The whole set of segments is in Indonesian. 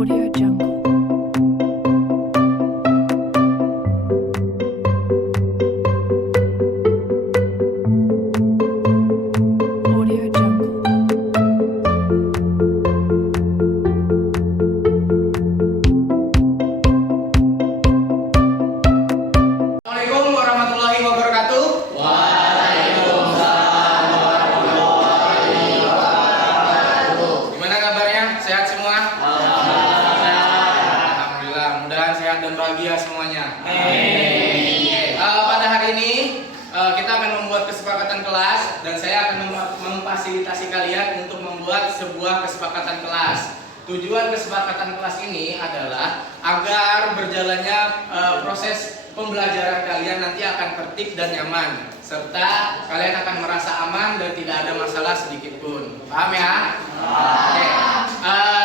Audio Jungle. Audio Jungle. Assalamualaikum warahmatullahi wabarakatuh. Waalaikumsalam warahmatullahi wabarakatuh. Gimana kabarnya? Sehat semua? Alhamdulillah, mudah-mudahan sehat dan bahagia semuanya. Pada hari ini kita akan membuat kesepakatan kelas dan saya akan memfasilitasi kalian untuk membuat sebuah kesepakatan kelas. Tujuan kesepakatan kelas ini adalah agar berjalannya proses pembelajaran kalian nanti akan tertib dan nyaman, serta kalian akan merasa aman dan tidak ada masalah sedikit pun. Paham ya? Oke.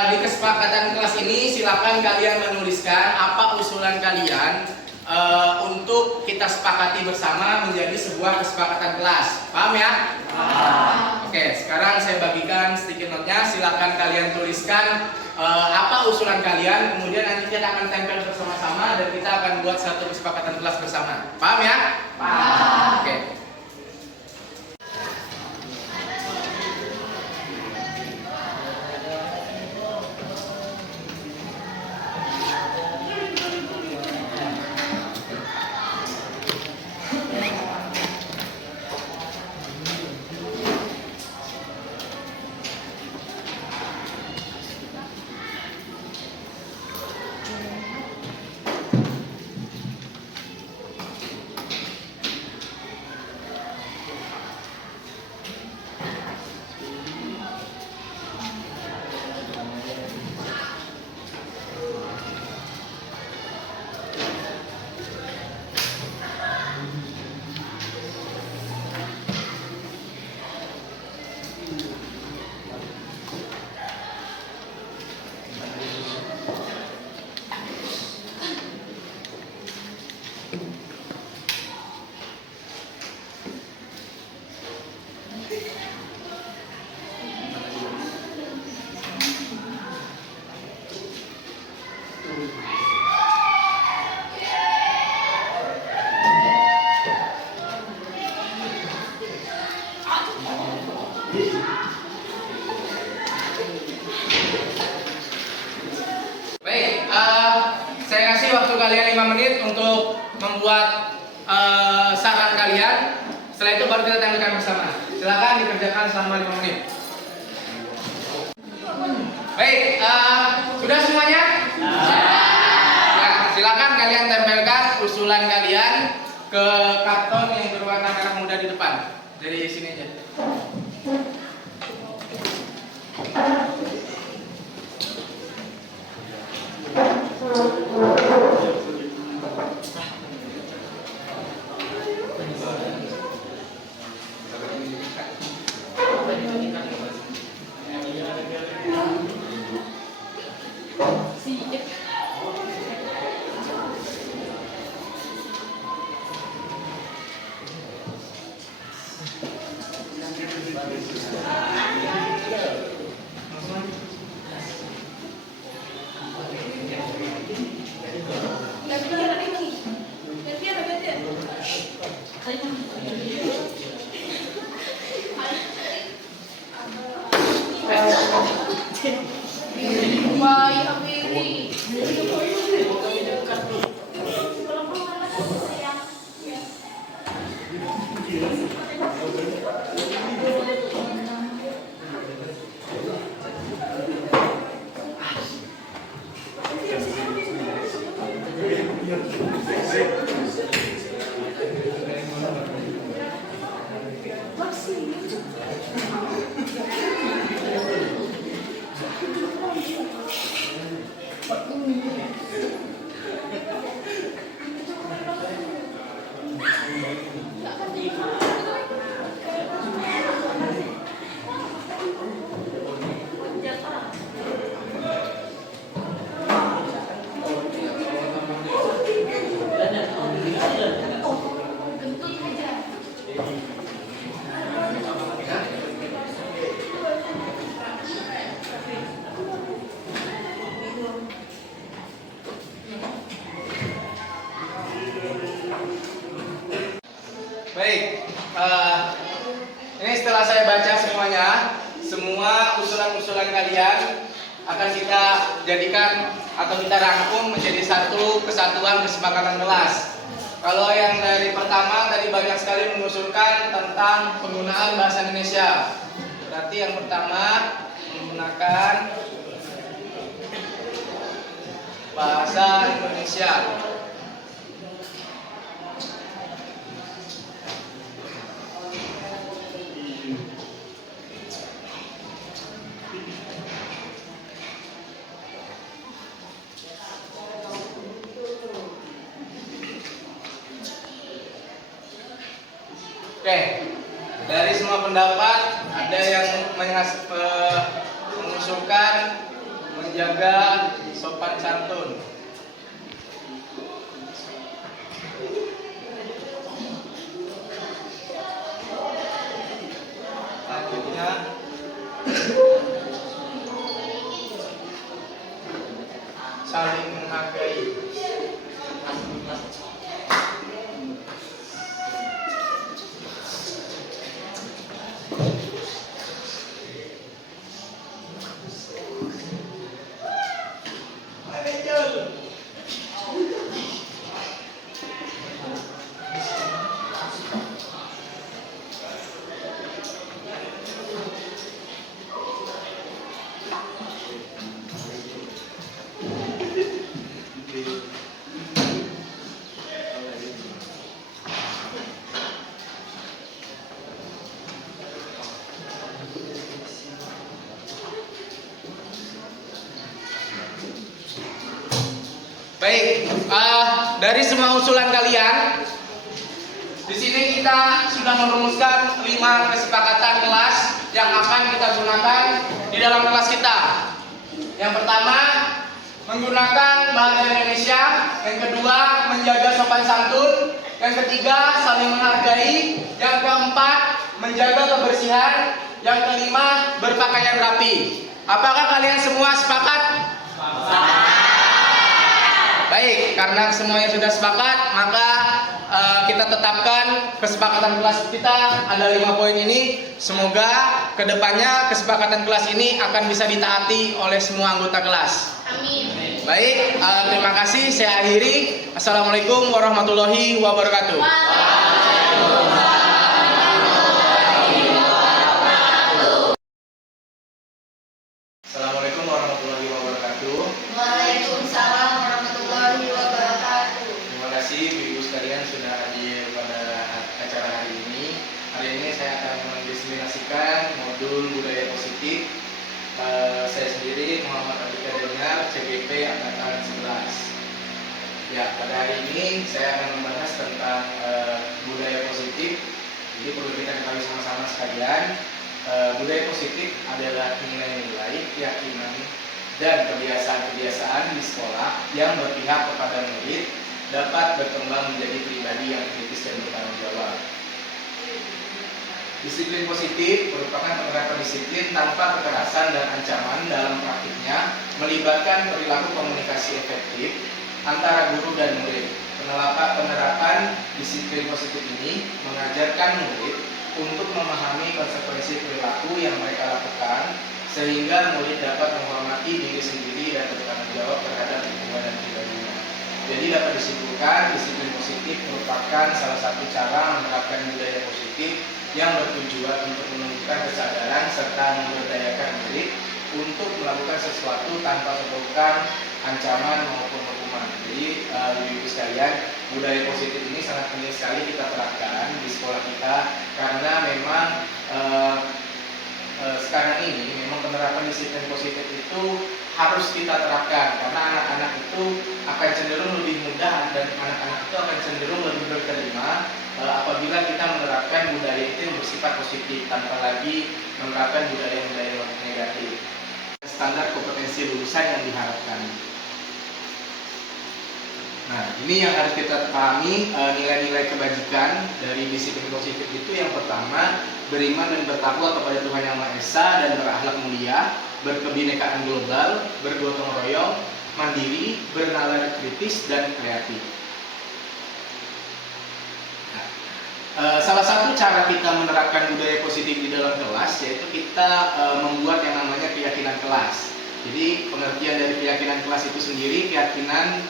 Di kesepakatan kelas ini silakan kalian menuliskan apa usulan kalian untuk kita sepakati bersama menjadi sebuah kesepakatan kelas. Paham ya? Oke, sekarang saya bagikan sticky note-nya. Silakan kalian tuliskan apa usulan kalian, kemudian nanti kita akan tempel bersama-sama dan kita akan buat satu kesepakatan kelas bersama. Paham ya? Paham. Oke. Baik, saya kasih waktu kalian 5 menit untuk membuat saran kalian. Setelah itu baru kita tampilkan bersama. Silakan dikerjakan selama 5 menit. Baik, sudah semuanya? Ya, silakan kalian tempelkan usulan kalian ke karton yang berwarna merah muda di depan. Dari sini aja. saya baca semuanya, semua usulan-usulan kalian akan kita jadikan atau kita rangkum menjadi satu kesatuan kesepakatan kelas. Kalau yang dari pertama tadi banyak sekali mengusulkan tentang penggunaan bahasa Indonesia. Berarti yang pertama menggunakan bahasa Indonesia. Oke, dari semua pendapat ada yang mengusulkan menjaga sopan santun. Selanjutnya saling menghargai. Baik, dari semua usulan kalian, di sini kita sudah merumuskan 5 kesepakatan kelas yang akan kita gunakan di dalam kelas kita. Yang pertama, menggunakan bahasa Indonesia. Yang kedua, menjaga sopan santun. Yang ketiga, saling menghargai. Yang keempat, menjaga kebersihan. Yang kelima, berpakaian rapi. Apakah kalian semua sepakat? Baik, karena semuanya sudah sepakat, maka kita tetapkan kesepakatan kelas kita ada 5 poin ini. Semoga kedepannya kesepakatan kelas ini akan bisa ditaati oleh semua anggota kelas. Amin. Baik, terima kasih. Saya akhiri. Assalamualaikum warahmatullahi wabarakatuh. Assalamualaikum warahmatullahi wabarakatuh. Waalaikumsalam warahmatullahi wabarakatuh. Terima kasih Ibu sekalian sudah hadir pada acara hari ini. Hari ini saya akan mendiseminasikan modul budaya positif. Saya sendiri Muhammad Andika Denar, CGP Angkatan 11. Ya, pada hari ini saya akan membahas tentang budaya positif. Jadi perlu kita ketahui sama-sama sekalian, budaya positif adalah nilai-nilai, keyakinan, dan kebiasaan-kebiasaan di sekolah yang berpihak kepada murid dapat berkembang menjadi pribadi yang kritis dan bertanggung jawab. Disiplin positif merupakan penerapan disiplin tanpa kekerasan dan ancaman dalam praktiknya, melibatkan perilaku komunikasi efektif antara guru dan murid. Penerapan disiplin positif ini mengajarkan murid untuk memahami konsekuensi perilaku yang mereka lakukan, sehingga murid dapat menghormati diri sendiri dan bertanggung jawab terhadap lingkungan dan pribadinya. Jadi dapat disimpulkan, disiplin positif merupakan salah satu cara menerapkan budaya positif yang bertujuan untuk menumbuhkan kesadaran serta memberdayakan murid untuk melakukan sesuatu tanpa sebutkan ancaman maupun hukuman. Jadi ibu-ibu sekalian, budaya positif ini sangat penting sekali kita terapkan di sekolah kita, karena memang sekarang ini memang penerapan disiplin positif itu harus kita terapkan, karena anak-anak itu akan cenderung lebih mudah dan anak-anak itu akan cenderung lebih berterima apabila kita menerapkan budaya itu yang bersifat positif tanpa lagi menerapkan budaya-budaya negatif. Standar kompetensi lulusan yang diharapkan. Nah, ini yang harus kita pahami, nilai-nilai kebajikan dari disiplin positif itu yang pertama, beriman dan bertakwa kepada Tuhan Yang Maha Esa dan berakhlak mulia, berkebinekaan global, bergotong royong, mandiri, bernalar kritis dan kreatif. Nah, salah satu cara kita menerapkan budaya positif di dalam kelas, yaitu kita membuat yang namanya keyakinan kelas. Jadi pengertian dari keyakinan kelas itu sendiri, keyakinan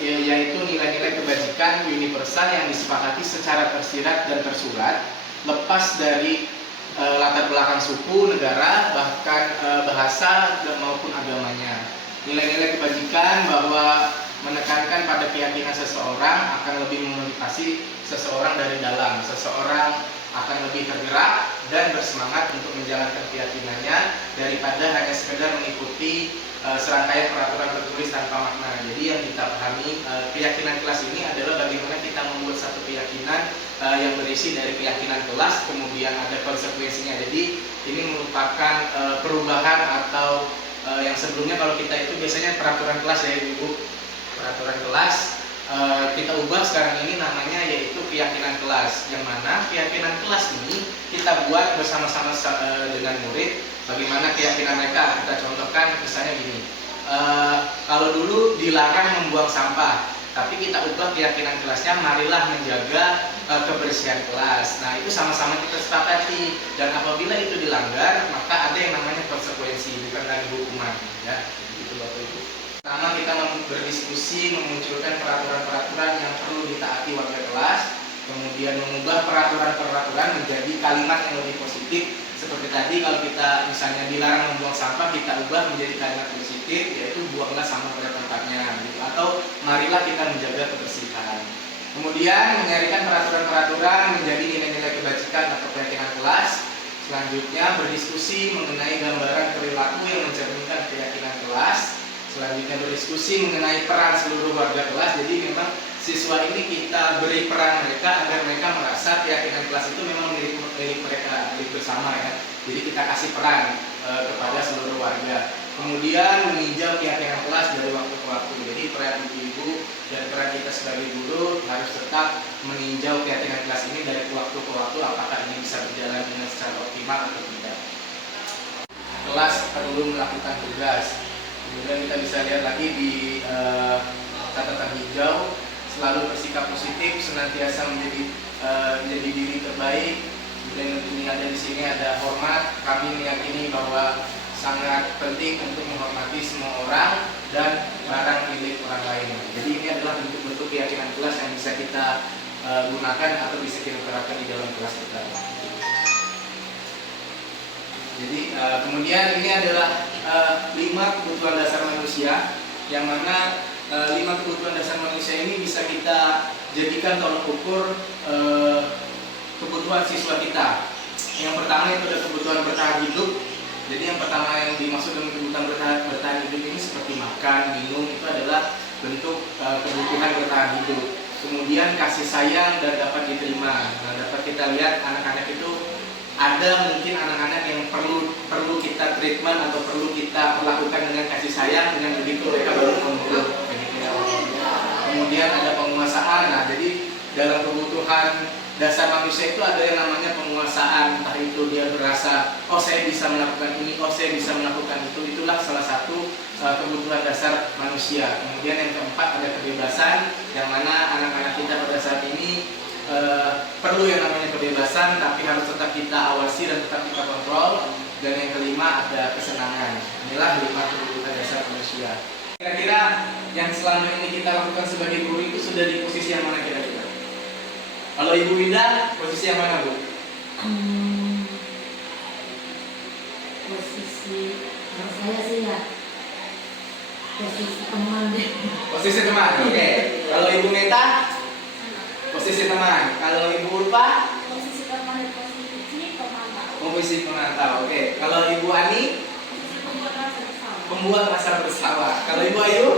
yaitu nilai-nilai kebajikan universal yang disepakati secara tersirat dan tersurat, lepas dari latar belakang suku, negara, bahkan bahasa maupun agamanya. Nilai-nilai kebajikan bahwa menekankan pada keyakinan seseorang akan lebih memotivasi seseorang dari dalam. Seseorang akan lebih tergerak dan bersemangat untuk menjalankan keyakinannya daripada hanya sekedar mengikuti serangkaian peraturan tertulis tanpa makna. Jadi yang kita pahami keyakinan kelas ini adalah bagaimana kita membuat satu keyakinan yang berisi dari keyakinan kelas, kemudian ada konsekuensinya. Jadi ini merupakan perubahan atau yang sebelumnya kalau kita itu biasanya peraturan kelas ya Ibu, peraturan kelas kita ubah sekarang ini namanya yaitu keyakinan kelas, yang mana keyakinan kelas ini kita buat bersama-sama dengan murid. Bagaimana keyakinan mereka, kita contohkan misalnya gini, kalau dulu dilarang membuang sampah, tapi kita ubah keyakinan kelasnya, marilah menjaga kebersihan kelas. Nah itu sama-sama kita sepakati, dan apabila itu dilanggar maka ada yang namanya konsekuensi, bukan lagi hukuman ya. Gitu Bapak Ibu. Pertama kita berdiskusi, memunculkan peraturan-peraturan yang perlu ditaati warga kelas, kemudian mengubah peraturan-peraturan menjadi kalimat yang lebih positif. Seperti tadi kalau kita misalnya dilarang membuang sampah, kita ubah menjadi kalimat positif, yaitu buanglah sampah pada tempatnya, gitu. Atau marilah kita menjaga kebersihan. Kemudian menyarikan peraturan-peraturan menjadi nilai-nilai kebajikan atau keyakinan kelas. Selanjutnya berdiskusi mengenai gambaran perilaku yang mencerminkan keyakinan kelas. Selanjutnya berdiskusi mengenai peran seluruh warga kelas. Jadi memang siswa ini kita beri peran mereka agar mereka merasa keyakinan kelas itu memang milik mereka, milik bersama ya. Jadi kita kasih peran kepada seluruh warga. Kemudian meninjau keyakinan kelas dari waktu ke waktu. Jadi peran ibu dan peran kita sebagai guru harus tetap meninjau keyakinan kelas ini dari waktu ke waktu, apakah ini bisa berjalan dengan secara optimal atau tidak. Kelas perlu melakukan tugas. Kemudian kita bisa lihat lagi di catatan hijau, selalu bersikap positif, senantiasa menjadi diri terbaik. Kemudian ini ada di sini ada hormat. Kami meyakini bahwa sangat penting untuk menghormati semua orang dan barang milik orang lain. Jadi ini adalah bentuk-bentuk keyakinan kelas yang bisa kita gunakan atau bisa kita terapkan di dalam kelas kita. Jadi kemudian ini adalah 5 kebutuhan dasar manusia, yang mana 5 kebutuhan dasar manusia ini bisa kita jadikan tolok ukur kebutuhan siswa kita. Yang pertama itu adalah kebutuhan bertahan hidup. Jadi yang pertama yang dimaksud dengan kebutuhan bertahan hidup ini seperti makan, minum, itu adalah bentuk kebutuhan bertahan hidup. Kemudian kasih sayang dan dapat diterima. Nah, dapat kita lihat anak-anak itu ada mungkin anak-anak yang perlu kita treatment atau perlu kita lakukan dengan kasih sayang, dengan begitu mereka baru menurut. Kemudian ada penguasaan. Nah, jadi dalam kebutuhan dasar manusia itu ada yang namanya penguasaan. Entah itu dia berasa, oh saya bisa melakukan ini, oh saya bisa melakukan itu. Itulah salah satu kebutuhan dasar manusia. Kemudian yang keempat ada kebebasan, yang mana anak-anak kita pada saat ini perlu yang namanya kebebasan, tapi harus tetap kita awasi dan tetap kita kontrol. Dan yang kelima ada kesenangan. Inilah 5 kebutuhan dasar manusia. Kira-kira yang selama ini kita lakukan sebagai guru itu sudah di posisi yang mana kira-kira? Kalau Ibu Winda, posisi yang mana Bu? Posisi kalau saya sih ya posisi teman deh. Posisi teman, oke. Kalau Ibu Meta, posisi teman. Kalau Ibu Ulfa, Posisi teman dan posisi pemantau. posisi pemantau, oke. Kalau Ibu Ani, Posisi pembuat rasa bersama. pembuat rasa bersama. Kalau Ibu Ayu,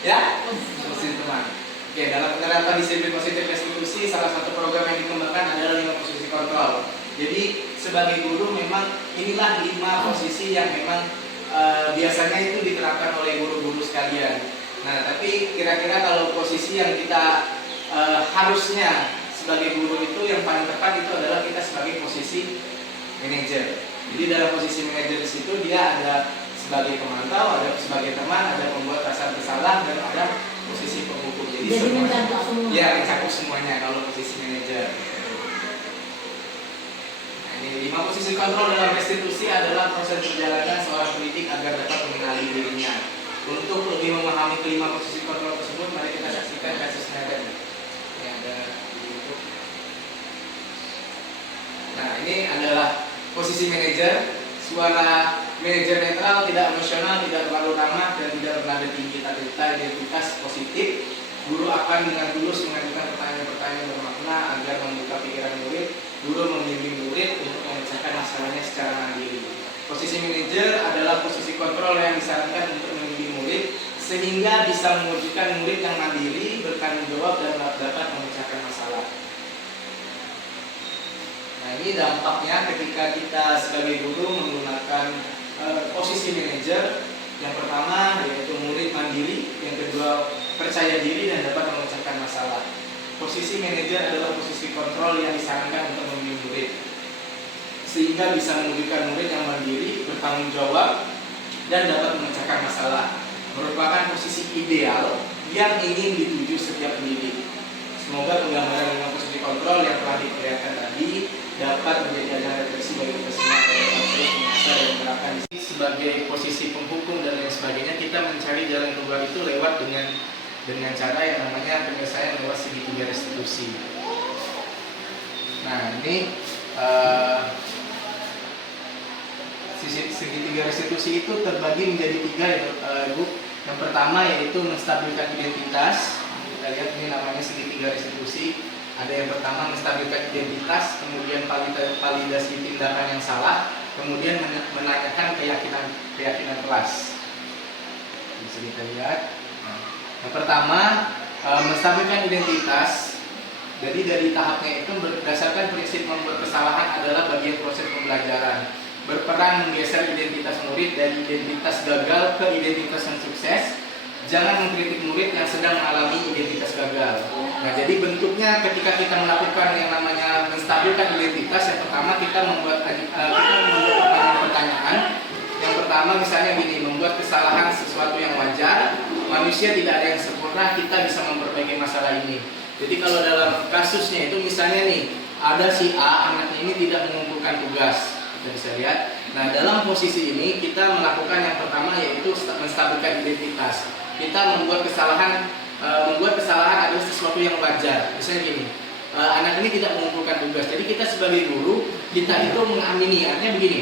ya, posisi teman. Oke, dalam penerapan disiplin positif restitusi, salah satu program yang dikembangkan adalah 5 posisi kontrol. Jadi sebagai guru memang inilah 5 posisi yang memang biasanya itu diterapkan oleh guru-guru sekalian. Nah, tapi kira-kira kalau posisi yang kita harusnya sebagai guru itu yang paling tepat itu adalah kita sebagai posisi manajer. Jadi dalam posisi manajer di situ dia ada sebagai pemantau, ada sebagai teman, ada pembuat rasa bersalah, dan ada posisi penghukum. Jadi mencakup semua. Ya, mencakup semuanya kalau posisi manajer. Ini 5 posisi kontrol dalam restitusi adalah proses perjalanan seorang pendidik agar dapat mengenali dirinya. Untuk lebih memahami kelima posisi kontrol tersebut, mari kita saksikan kasus nyata yang ada di YouTube. Nah, ini adalah posisi manajer. Suara manajer netral, tidak emosional, tidak terlalu ramah, dan tidak bernada tinggi. Tata identitas positif. Guru akan dengan tulus mengajukan pertanyaan-pertanyaan bermakna agar membuka pikiran murid. Guru membimbing murid untuk memecahkan masalahnya secara mandiri. Posisi manajer adalah posisi kontrol yang disarankan untuk membimbing murid sehingga bisa mewujudkan murid yang mandiri, bertanggung jawab, dan dapat memecahkan masalah. Nah, ini dampaknya ketika kita sebagai guru menggunakan posisi manajer. Yang pertama yaitu murid mandiri, yang kedua percaya diri dan dapat memecahkan masalah. Posisi manajer adalah posisi kontrol yang disarankan untuk membimbing murid sehingga bisa mewujudkan murid yang mandiri, bertanggung jawab, dan dapat memecahkan masalah. Merupakan posisi ideal yang ingin dituju setiap pendidik. Semoga penggambaran 5 posisi kontrol yang telah diperlihatkan tadi dapat menjadi ajaran refleksi bagi kita semua untuk terus mengasah dan menerapkan sebagai posisi penghukum dan lain sebagainya. Kita mencari jalan keluar itu lewat dengan cara yang namanya penyelesaian lewat segitiga restitusi. Nah, ini segitiga restitusi itu terbagi menjadi 3 ya, Bu. Yang pertama yaitu menstabilkan identitas. Kita lihat ini namanya segitiga restitusi. Ada yang pertama menstabilkan identitas, kemudian validasi tindakan yang salah, kemudian menanyakan keyakinan kelas. Bisa kita lihat. Yang pertama menstabilkan identitas. Jadi dari tahapnya itu berdasarkan prinsip membuat kesalahan adalah bagian proses pembelajaran. Berperan menggeser identitas murid dari identitas gagal ke identitas yang sukses. Jangan mengkritik murid yang sedang mengalami identitas gagal. Nah, jadi bentuknya ketika kita melakukan yang namanya menstabilkan identitas, yang pertama kita membuat pertanyaan-pertanyaan. Yang pertama misalnya gini, membuat kesalahan sesuatu yang wajar. Manusia tidak ada yang sempurna, kita bisa memperbaiki masalah ini. Jadi kalau dalam kasusnya itu misalnya nih, ada si A, anaknya ini tidak mengumpulkan tugas. Kita bisa lihat. Nah, dalam posisi ini kita melakukan yang pertama yaitu menstabilkan identitas. Kita membuat kesalahan adalah sesuatu yang wajar. Misalnya gini, anak ini tidak mengumpulkan tugas. Jadi kita sebagai guru, kita itu mengamini. Artinya begini,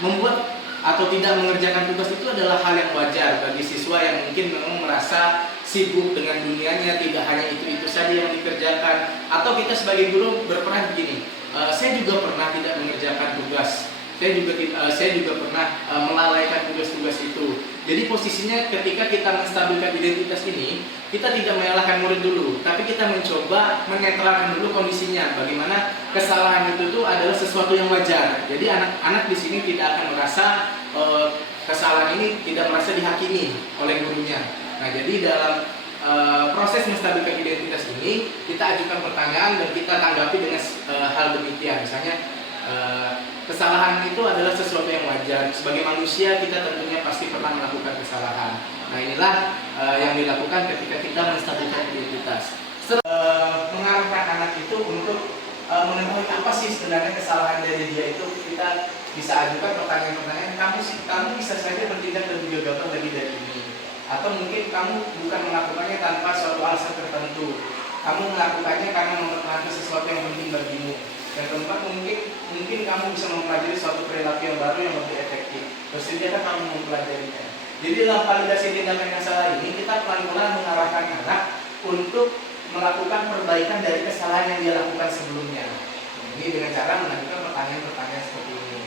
membuat atau tidak mengerjakan tugas itu adalah hal yang wajar bagi siswa yang mungkin memang merasa sibuk dengan dunianya, tidak hanya itu saja yang dikerjakan. Atau kita sebagai guru berperan begini, saya juga pernah tidak mengerjakan tugas. Saya juga pernah melalaikan tugas-tugas itu. Jadi posisinya ketika kita menstabilkan identitas ini, kita tidak menyalahkan murid dulu, tapi kita mencoba menetralkan dulu kondisinya. Bagaimana kesalahan itu tuh adalah sesuatu yang wajar. Jadi anak-anak di sini tidak akan merasa kesalahan ini tidak merasa dihakimi oleh gurunya. Nah, jadi dalam proses menstabilkan identitas ini, kita ajukan pertanyaan dan kita tanggapi dengan hal demikian. Misalnya kesalahan itu adalah sesuatu yang wajar. Sebagai manusia kita tentunya pasti pernah melakukan kesalahan. Nah, inilah yang dilakukan ketika kita menstabilkan identitas. Mengarahkan anak itu untuk mengetahui apa sih sebenarnya kesalahan dari dia itu, kita bisa ajukan pertanyaan-pertanyaan. Kamu bisa saja bertindak lebih gegabah lagi dari ini. Atau mungkin kamu bukan melakukannya tanpa suatu alasan tertentu. Kamu melakukannya karena mempertahankan sesuatu yang penting bagimu. Yang keempat, mungkin kamu bisa mempelajari suatu perilaku yang baru yang lebih efektif. Bersediakah kamu mempelajarinya? Jadi dalam validasi tindakan yang salah ini, kita pelan-pelan mengarahkan anak untuk melakukan perbaikan dari kesalahan yang dia lakukan sebelumnya. Ini dengan cara mengajukan pertanyaan-pertanyaan seperti ini.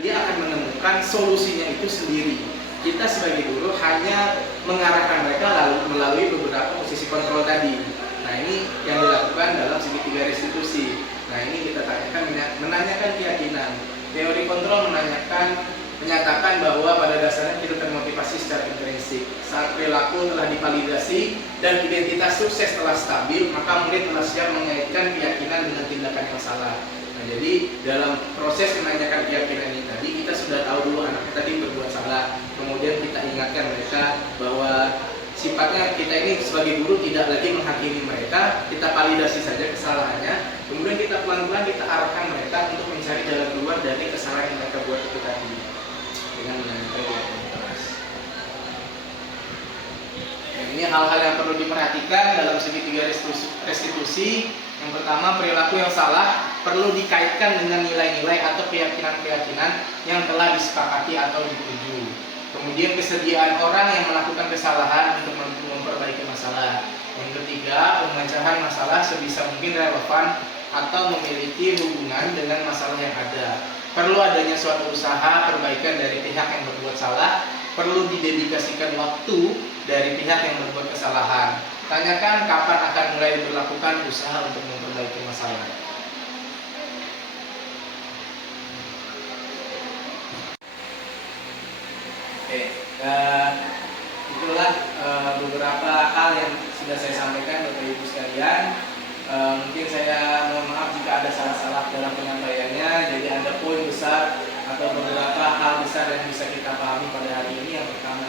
Dia akan menemukan solusinya itu sendiri. Kita sebagai guru hanya mengarahkan mereka lalu melalui beberapa posisi kontrol tadi. Nah, ini yang dilakukan dalam segitiga restitusi. Nah, ini kita tanyakan, menanyakan keyakinan. Teori kontrol menyatakan bahwa pada dasarnya kita termotivasi secara intrinsik. Saat perilaku telah divalidasi dan identitas sukses telah stabil, maka murid telah siap mengaitkan keyakinan dengan tindakan yang salah. Nah, jadi dalam proses menanyakan keyakinan ini tadi, kita sudah tahu dulu anaknya tadi berbuat salah. Kemudian kita ingatkan mereka bahwa sifatnya kita ini sebagai guru tidak lagi menghakimi mereka, kita validasi saja kesalahannya, kemudian kita pelan-pelan kita arahkan mereka untuk mencari jalan keluar dari kesalahan yang mereka buat itu tadi dengan menyampaikan waktu yang keras. Dan ini hal-hal yang perlu diperhatikan dalam segitiga restitusi. Yang pertama, perilaku yang salah perlu dikaitkan dengan nilai-nilai atau keyakinan-keyakinan yang telah disepakati atau dituju. Kemudian kesediaan orang yang melakukan kesalahan untuk memperbaiki masalah. Yang ketiga, pemecahan masalah sebisa mungkin relevan atau memiliki hubungan dengan masalah yang ada. Perlu adanya suatu usaha perbaikan dari pihak yang berbuat salah. Perlu didedikasikan waktu dari pihak yang berbuat kesalahan. Tanyakan kapan akan mulai diberlakukan usaha untuk memperbaiki masalah. Oke, itulah beberapa hal yang sudah saya sampaikan Bapak Ibu sekalian. Mungkin saya mohon maaf jika ada salah-salah dalam penyampaiannya. Jadi ada poin besar atau beberapa hal besar yang bisa kita pahami pada hari ini. Yang pertama